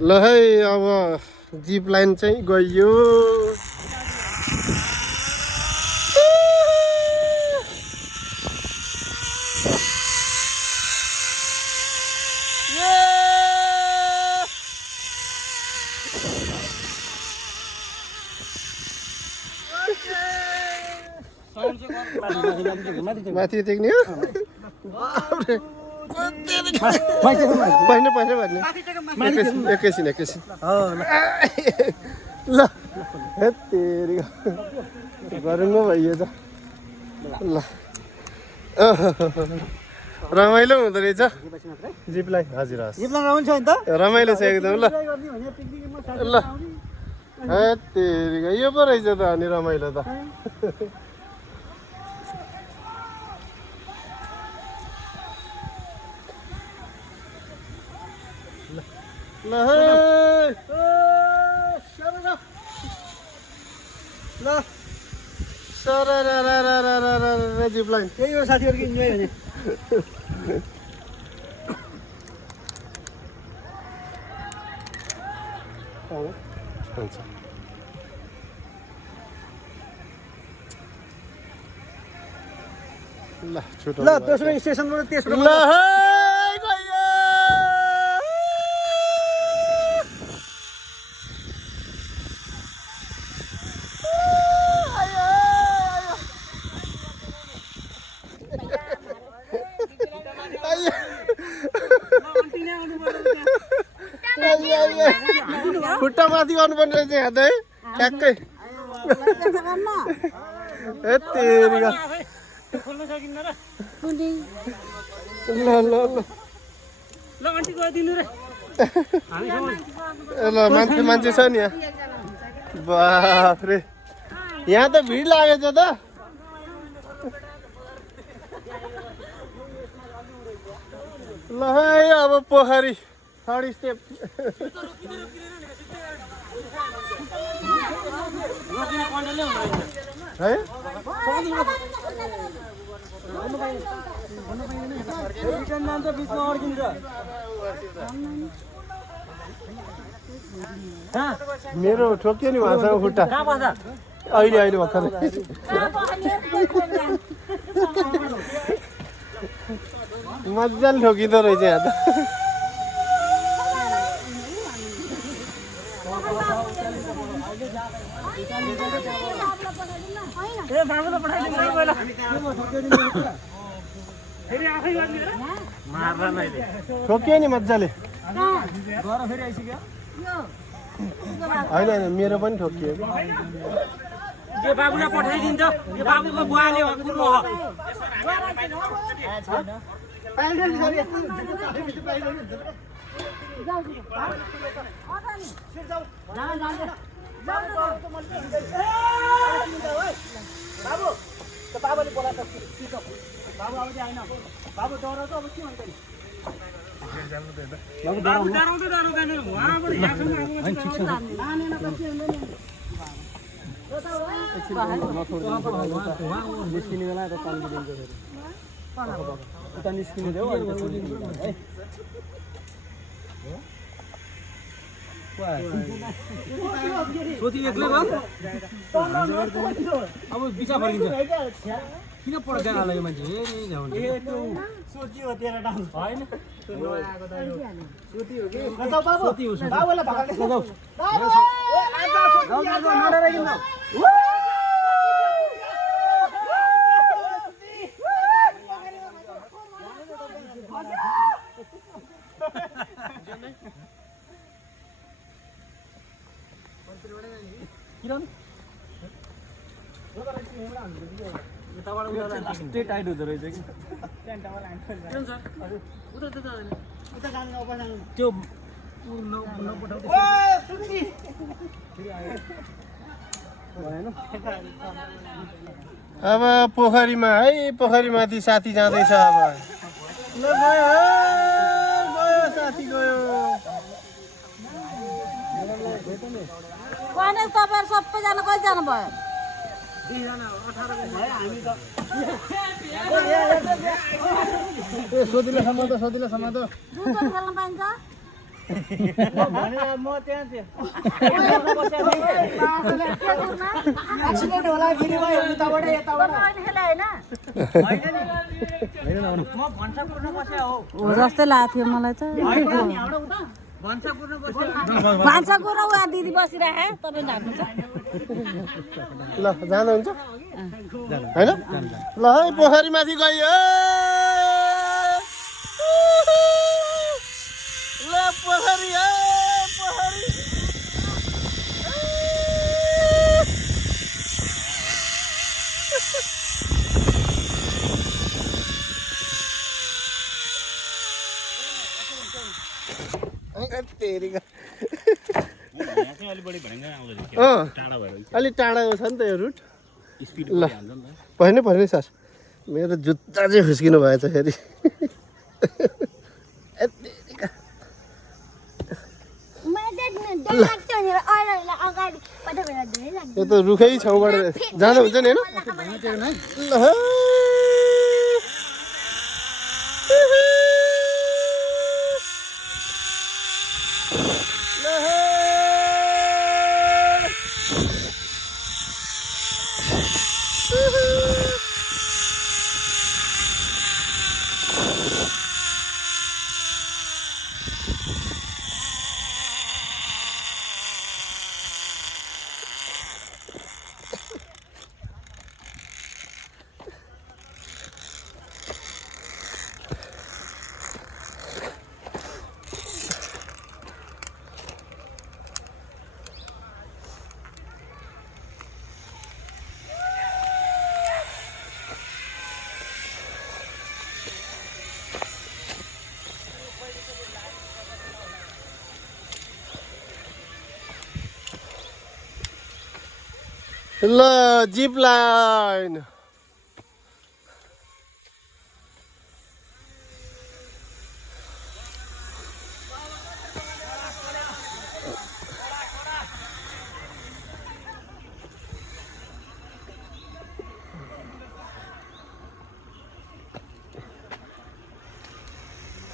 ल है अब जिप लाइन चाहिँ गयो। माथि देख्ने हो एकैछिन ल तेरि गरौँ भइयो त ल रमाइलो हुँदो रहेछ जिपलाई। हजुर रमाइलो छ एकदम। ल ल तेरि यो पो रहेछ त अनि रमाइलो त। ल जिप लाइन त्यही हो साथीहरुको इन्जोय हुने। हुन्छ ल छुटो ल दोस्रो स्टेसनबाट तेस्रो ल खुट्टा माथि गर्नुपर्ने रहेछ हेर्दै ठ्याक्कै। ल मान्छे छ नि यहाँ। बाफ्रे यहाँ त भिड लागेछ त। ल है अब पोखरी 3rd स्टेप। है मेरो ठोक्यो नि उहाँसँग खुट्टा अहिले भर्खर। मजाले ठोकिँदो रहेछ यहाँ त। ठोक्यो नि मजाले। होइन मेरो पनि ठोकियो। यो बाबुलाई पठाइदिन्छ। यो बाबुको बुवाले कुर्नु हो। बाबुले बोलाएको बाबु आउँदै आएन। बाबु डराउँछ अब के भन्छ नि। निस्किने बेला यता तन्किदिन्छ फेरि। उता निस्किने देऊ अनि है। सोची एक्लै भयो अब बिचा फर्किन्छ। किन पढ जान लाग्यो मान्छे सोचियो तेरो डाउन होइन नआएको त यो सोती हो कि सोती हो बाबुलाई भगाड्दै जाऊ बाबु नडराइदिनु किरण यताबाट टाइट हुँदो रहेछ कि त्यो अब पोखरीमा है पोखरीमाथि साथी जाँदैछ। अब ल गयो गयो साथी गयो। तपाईहरु सबैजना कहिले जानुभयो? सोधिले समातो जुन खेल्न पाइन्छ म त्यहाँ थिएँ एक्सिडेन्ट होला फेरि भयो उताबाट यताबाट म भन्सापुरमा बस्या हो हो जस्तै लागेको थियो मलाई त भान्सा कुरो उहाँ दिदी बसिरहे तपाईँ ढाक्नु छ ल जानुहुन्छ होइन ल है पोखरीमाथि गयो ल पोखरी पोखरी अलिक टाढाको छ नि त यो रुट ल पर्ने सर मेरो जुत्ता चाहिँ खुस्किनु भएछ फेरि यो त रुखै छेउबाट जाँदा हुन्छ नि होइन ल जिप लाइन